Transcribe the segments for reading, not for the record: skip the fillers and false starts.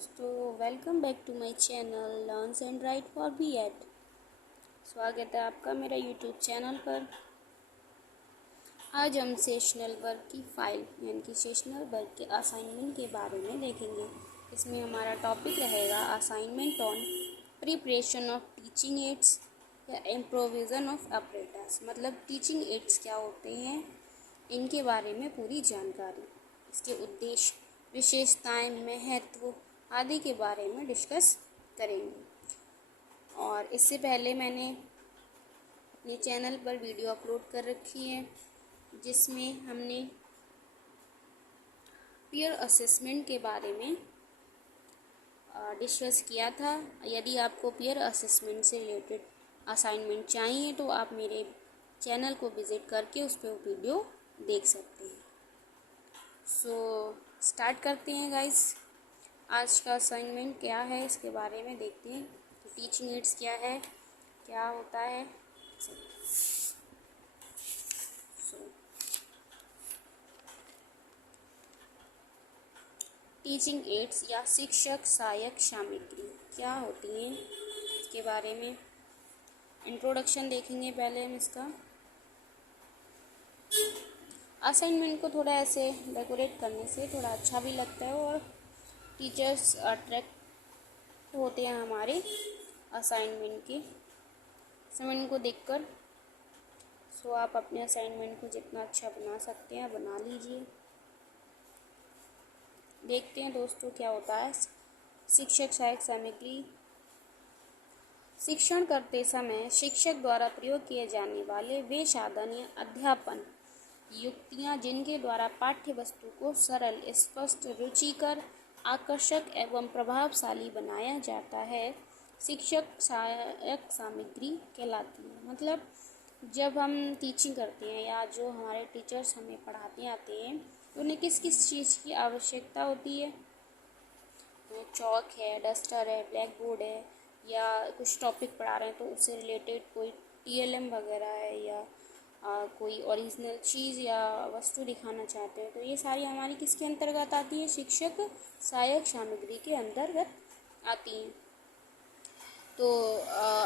दोस्तों, welcome back to my channel learns and write for BEd. स्वागत है आपका मेरा यूट्यूब चैनल पर। आज हम सेशनल वर्क की फाइल यानी कि सेशनल वर्क के असाइनमेंट के बारे में देखेंगे। इसमें हमारा टॉपिक रहेगा assignment on preparation of teaching ads या इम्प्रोविज़न ऑफ ऑपरेटर्स। मतलब टीचिंग एड्स क्या होते हैं, इनके बारे में पूरी जानकारी, इसके उद्देश्य, विशेषताएं, महत्व आदि के बारे में डिस्कस करेंगे। और इससे पहले मैंने अपने चैनल पर वीडियो अपलोड कर रखी है जिसमें हमने पीयर असेसमेंट के बारे में डिस्कस किया था। यदि आपको पीयर असेसमेंट से रिलेटेड असाइनमेंट चाहिए तो आप मेरे चैनल को विज़िट करके उस पर वीडियो देख सकते हैं। सो स्टार्ट करते हैं गाइस। आज का असाइनमेंट क्या है इसके बारे में देखते हैं। तो टीचिंग एड्स क्या है, क्या होता है। टीचिंग एड्स या शिक्षक सहायक सामग्री क्या होती हैं, इसके बारे में इंट्रोडक्शन देखेंगे पहले हम इसका। असाइनमेंट को थोड़ा ऐसे डेकोरेट करने से थोड़ा अच्छा भी लगता है और टीचर्स अट्रैक्ट होते हैं हमारे असाइनमेंट को देखकर। सो आप अपने असाइनमेंट को जितना अच्छा बना सकते हैं बना लीजिए। देखते हैं दोस्तों क्या होता है। शिक्षक सहायक सामग्री। शिक्षण करते समय शिक्षक द्वारा प्रयोग किए जाने वाले वे साधन या अध्यापन युक्तियाँ जिनके द्वारा पाठ्य वस्तु को सरल, स्पष्ट, रुचिकर, आकर्षक एवं प्रभावशाली बनाया जाता है, शिक्षक सहायक सामग्री कहलाती है। मतलब जब हम टीचिंग करते हैं या जो हमारे टीचर्स हमें पढ़ाते आते हैं तो उन्हें किस किस चीज़ की आवश्यकता होती है। तो चौक है, डस्टर है, ब्लैक बोर्ड है, या कुछ टॉपिक पढ़ा रहे हैं तो उससे रिलेटेड कोई टीएलएम वगैरह है, या कोई ओरिजिनल चीज़ या वस्तु दिखाना चाहते हैं तो ये सारी हमारी किसके अंतर्गत आती है, शिक्षक सहायक सामग्री के अंतर्गत आती हैं। तो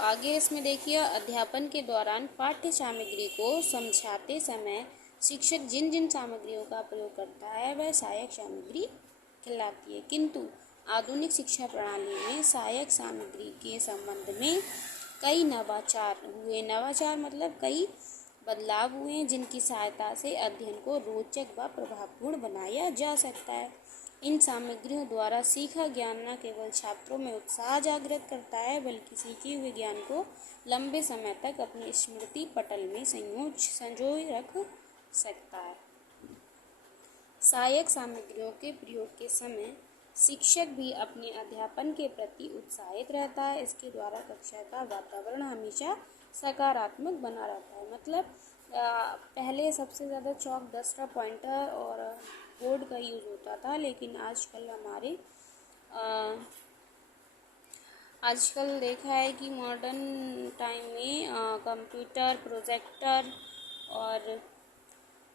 आगे इसमें देखिए, अध्यापन के दौरान पाठ्य सामग्री को समझाते समय शिक्षक जिन जिन सामग्रियों का प्रयोग करता है वह सहायक सामग्री कहलाती है। किंतु आधुनिक शिक्षा प्रणाली में सहायक सामग्री के संबंध में कई नवाचार हुए। नवाचार मतलब कई बदलाव हुए हैं जिनकी सहायता से अध्ययन को रोचक व प्रभावपूर्ण बनाया जा सकता है। इन सामग्रियों द्वारा सीखा ज्ञान न केवल छात्रों में उत्साह जागृत करता है बल्कि सीखे हुए ज्ञान को लंबे समय तक अपने स्मृति पटल में संजोए रख सकता है। सहायक सामग्रियों के प्रयोग के समय शिक्षक भी अपने अध्यापन के प्रति उत्साहित रहता है। इसके द्वारा कक्षा का वातावरण हमेशा सकारात्मक बना रहता है। मतलब पहले सबसे ज़्यादा चौक, डस्टर, पॉइंटर और बोर्ड का यूज़ होता था, लेकिन आजकल देखा है कि मॉडर्न टाइम में कंप्यूटर, प्रोजेक्टर और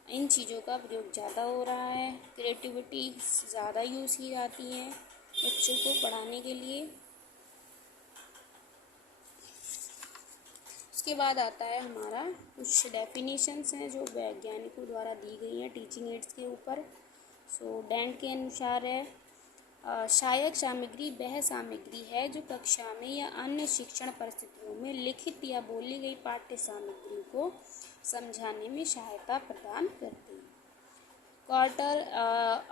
इन चीज़ों का प्रयोग ज़्यादा हो रहा है। क्रिएटिविटी ज़्यादा यूज़ की जाती है बच्चों को पढ़ाने के लिए। उसके बाद आता है हमारा कुछ डेफिनेशंस हैं जो वैज्ञानिकों द्वारा दी गई हैं टीचिंग एड्स के ऊपर। सो डेंट के अनुसार है, सहायक सामग्री वह सामग्री है जो कक्षा में या अन्य शिक्षण परिस्थितियों में लिखित या बोली गई पाठ्य सामग्री को समझाने में सहायता प्रदान करती है। कार्टर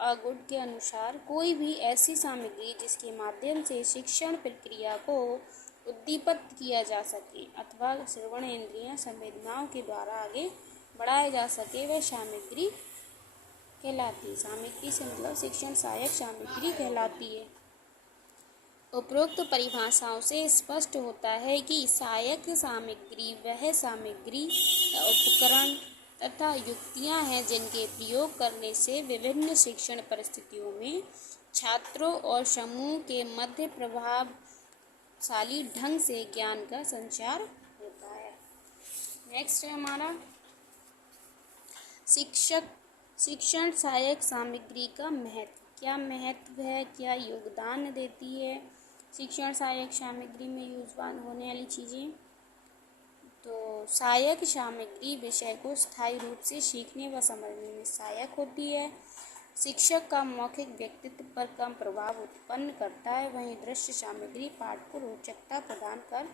अगुड के अनुसार कोई भी ऐसी सामग्री जिसके माध्यम से शिक्षण प्रक्रिया को उद्दीपित किया जा सके अथवा श्रवण इंद्रियां संवेदनाओं के द्वारा आगे बढ़ाया जा सके वह सामग्री कहलाती है। सामग्री से मतलब शिक्षण सहायक सामग्री कहलाती है। उपरोक्त परिभाषाओं से स्पष्ट होता है कि सहायक सामग्री वह सामग्री, उपकरण तथा युक्तियां हैं जिनके प्रयोग करने से विभिन्न शिक्षण परिस्थितियों में छात्रों और समूह के मध्य प्रभावशाली ढंग से ज्ञान का संचार होता है। नेक्स्ट है हमारा शिक्षण सहायक सामग्री का महत्व। क्या महत्व है, क्या योगदान देती है शिक्षण सहायक सामग्री में यूजवान होने वाली चीज़ें। तो सहायक सामग्री विषय को स्थायी रूप से सीखने व समझने में सहायक होती है। शिक्षक का मौखिक व्यक्तित्व पर कम प्रभाव उत्पन्न करता है, वहीं दृश्य सामग्री पाठ को रोचकता प्रदान कर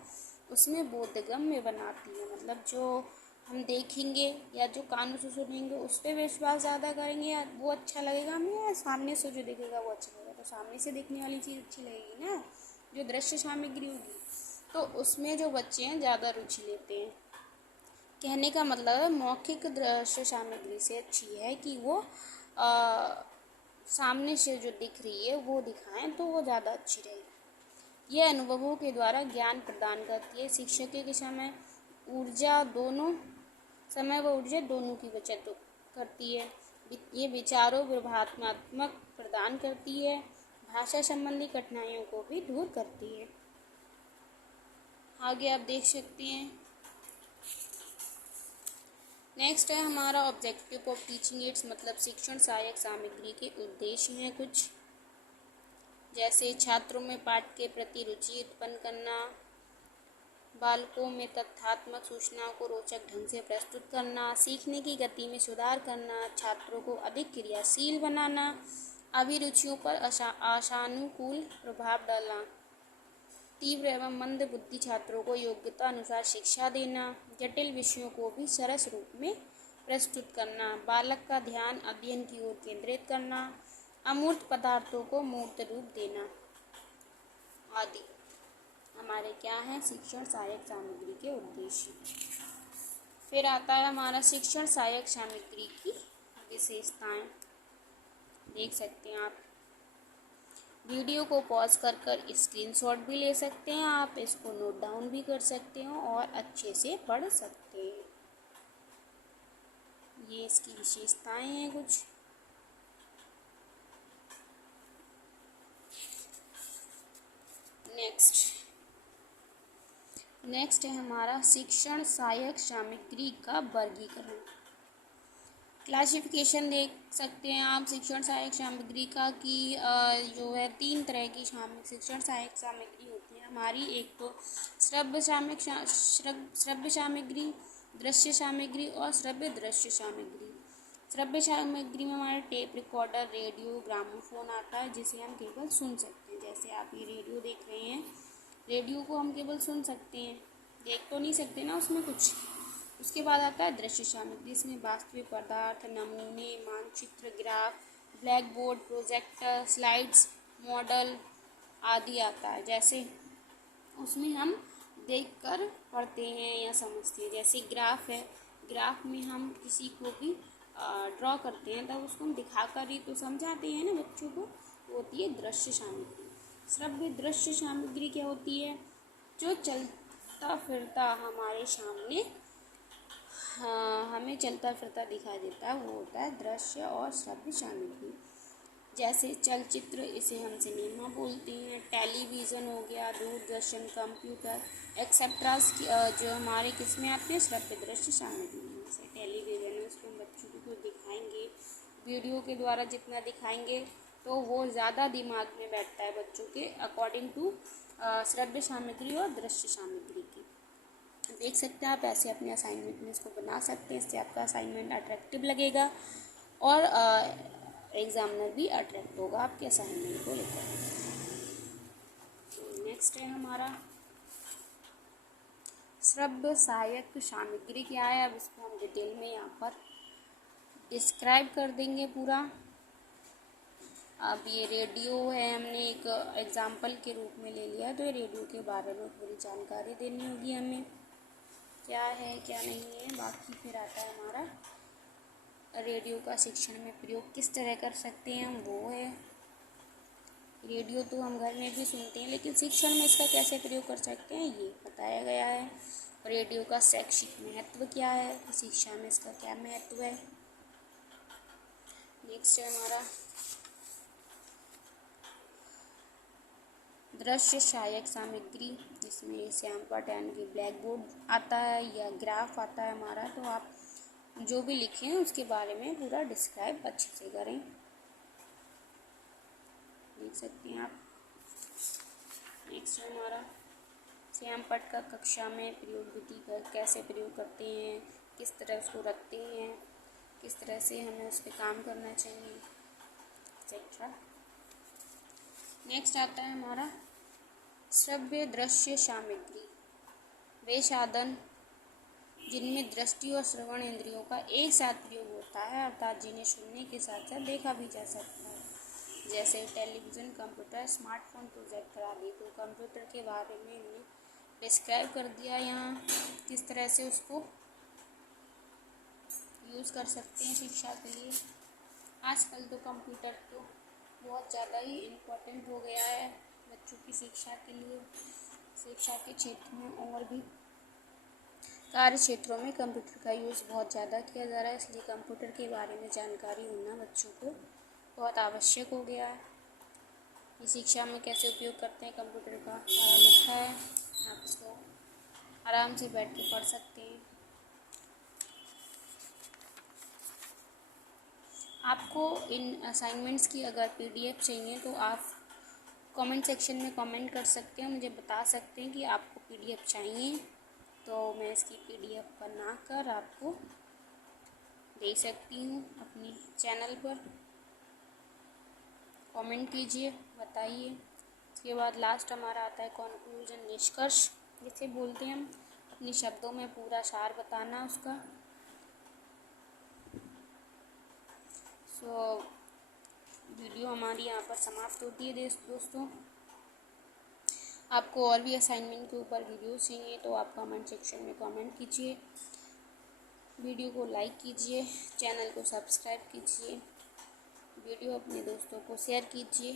उसमें बोधगम्य बनाती है। मतलब जो हम देखेंगे या जो कानों से सुनेंगे उस पर विश्वास ज़्यादा करेंगे, या वो अच्छा लगेगा हमें, या सामने से जो दिखेगा वो अच्छा लगेगा। तो सामने से देखने वाली चीज़ अच्छी लगेगी ना, जो दृश्य सामग्री होगी, तो उसमें जो बच्चे हैं ज़्यादा रुचि लेते हैं। कहने का मतलब है मौखिक दृश्य सामग्री से अच्छी है कि वो सामने से जो दिख रही है वो दिखाएं, तो वो ज़्यादा अच्छी रहेगी। ये अनुभवों के द्वारा ज्ञान प्रदान करती है। शिक्षक के समय व ऊर्जा दोनों की बचत करती है। ये विचारों भावनात्मक प्रदान करती है, भाषा संबंधी कठिनाइयों को भी दूर करती है। आगे आप देख सकते हैं। नेक्स्ट है हमारा ऑब्जेक्टिव ऑफ टीचिंग एड्स, मतलब शिक्षण सहायक सामग्री के उद्देश्य हैं कुछ, जैसे छात्रों में पाठ के प्रति रुचि उत्पन्न करना, बालकों में तथ्यात्मक सूचनाओं को रोचक ढंग से प्रस्तुत करना, सीखने की गति में सुधार करना, छात्रों को अधिक क्रियाशील बनाना, अभिरुचियों पर आशानुकूल प्रभाव डालना, तीव्र एवं मंद बुद्धि छात्रों को योग्यता अनुसार शिक्षा देना, जटिल विषयों को भी सरस रूप में प्रस्तुत करना, बालक का ध्यान अध्ययन की ओर केंद्रित करना, अमूर्त पदार्थों को मूर्त रूप देना आदि हमारे क्या हैं शिक्षण सहायक सामग्री के उद्देश्य। फिर आता है हमारा शिक्षण सहायक सामग्री की विशेषताएं। देख सकते हैं आप, वीडियो को पॉज कर स्क्रीनशॉट भी ले सकते हैं, आप इसको नोट डाउन भी कर सकते हो और अच्छे से पढ़ सकते हैं। ये इसकी विशेषताएं हैं कुछ। नेक्स्ट है हमारा शिक्षण सहायक सामग्री का वर्गीकरण। क्लासिफिकेशन देख सकते हैं आप शिक्षण सहायक सामग्री का कि जो है 3 तरह की शिक्षण सहायक सामग्री होती है हमारी। एक तो श्रव्य सामग्री, दृश्य सामग्री और श्रव्य दृश्य सामग्री। श्रव्य सामग्री में हमारा टेप रिकॉर्डर, रेडियो, ग्रामोफोन आता है, जिसे हम केवल सुन सकते हैं। जैसे आप ये रेडियो देख रहे हैं, रेडियो को हम केवल सुन सकते हैं, देख तो नहीं सकते ना उसमें कुछ। उसके बाद आता है दृश्य सामग्री, इसमें वास्तविक पदार्थ, नमूने, मानचित्र, graph, black board, projector, slides, model आदि आता है। जैसे उसमें हम देखकर पढ़ते हैं या समझते हैं। जैसे ग्राफ है, ग्राफ में हम किसी को भी ड्रॉ करते हैं तब उसको हम दिखाकर ही तो समझाते हैं ना बच्चों को, वो होती है दृश्य सामग्री। श्रव्य दृश्य सामग्री क्या होती है, जो चलता फिरता हमारे सामने हमें चलता फिरता दिखाई देता है, वो होता है दृश्य और श्रव्य सामग्री। जैसे चलचित्र, इसे हम सिनेमा बोलते हैं, टेलीविज़न हो गया, दूरदर्शन, कंप्यूटर एक्सेट्रा, जो हमारे किस में आते हैं श्रव्य दृश्य सामग्री में। जैसे टेलीविज़न है, उसको हम बच्चों को कुछ दिखाएंगे, वीडियो के द्वारा जितना दिखाएंगे तो वो ज़्यादा दिमाग में बैठता है बच्चों के, अकॉर्डिंग टू श्रव्य सामग्री और दृश्य सामग्री की। देख सकते हैं आप, ऐसे अपने असाइनमेंट में इसको बना सकते हैं, इससे आपका असाइनमेंट अट्रैक्टिव लगेगा और एग्जामिनर भी अट्रैक्ट होगा आपके असाइनमेंट को लेकर। नेक्स्ट है हमारा श्रव्य सहायक सामग्री क्या है। अब इसको हम डिटेल में यहाँ पर डिस्क्राइब कर देंगे पूरा। अब ये रेडियो है, हमने एक एग्जाम्पल के रूप में ले लिया, तो ये रेडियो के बारे में पूरी जानकारी देनी होगी हमें, क्या है क्या नहीं है। बाकी फिर आता है हमारा रेडियो का शिक्षण में प्रयोग किस तरह कर सकते हैं हम, वो है। रेडियो तो हम घर में भी सुनते हैं, लेकिन शिक्षण में इसका कैसे प्रयोग कर सकते हैं ये बताया गया है। रेडियो का शैक्षिक महत्व क्या है, शिक्षा में इसका क्या महत्व है। नेक्स्ट है हमारा दृश्य सहायक सामग्री, जिसमें श्याम पाठन की ब्लैक बोर्ड आता है या ग्राफ आता है हमारा, तो आप जो भी लिखें उसके बारे में पूरा डिस्क्राइब अच्छे से करें। देख सकते हैं आप। नेक्स्ट है हमारा श्याम पट का कक्षा में प्रयोग विधि का कैसे प्रयोग करते हैं, किस तरह उसको रखते हैं, किस तरह से हमें उस पर काम करना चाहिए, एक्सेट्रा। नेक्स्ट आता है हमारा श्रव्य दृश्य सामग्री, वे साधन जिनमें दृष्टि और श्रवण इंद्रियों का एक साथ प्रयोग होता है, अर्थात जिन्हें सुनने के साथ साथ देखा भी जा सकता है, जैसे टेलीविज़न, कंप्यूटर, स्मार्टफोन, प्रोजेक्टर आदि। तो कंप्यूटर के बारे में हमने डिस्क्राइब कर दिया यहाँ, किस तरह से उसको यूज़ कर सकते हैं शिक्षा के लिए। आजकल तो कंप्यूटर तो बहुत ज़्यादा ही इम्पोर्टेंट हो गया है बच्चों की शिक्षा के लिए। शिक्षा के क्षेत्र में और भी कार्य क्षेत्रों में कंप्यूटर का यूज़ बहुत ज़्यादा किया जा रहा है, इसलिए कंप्यूटर के बारे में जानकारी होना बच्चों को बहुत आवश्यक हो गया है। ये शिक्षा में कैसे उपयोग करते हैं कंप्यूटर का सारा लिखा है, आप इसको आराम से बैठ के पढ़ सकते हैं। आपको इन असाइनमेंट्स की अगर पीडीएफ चाहिए तो आप कमेंट सेक्शन में कमेंट कर सकते हैं, मुझे बता सकते हैं कि आपको पीडीएफ चाहिए, तो मैं इसकी पीडीएफ बनाकर आपको दे सकती हूँ अपनी चैनल पर। कमेंट कीजिए, बताइए। इसके बाद लास्ट हमारा आता है कंक्लूजन, निष्कर्ष जिसे बोलते हैं हम, अपने शब्दों में पूरा सार बताना उसका। वीडियो हमारी यहाँ पर समाप्त होती है दोस्तों। आपको और भी असाइनमेंट के ऊपर वीडियोस चाहिए तो आप कमेंट सेक्शन में कमेंट कीजिए, वीडियो को लाइक कीजिए, चैनल को सब्सक्राइब कीजिए, वीडियो अपने दोस्तों को शेयर कीजिए।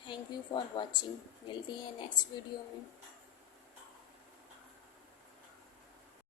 Thank you for watching. मिलती है नेक्स्ट वीडियो में।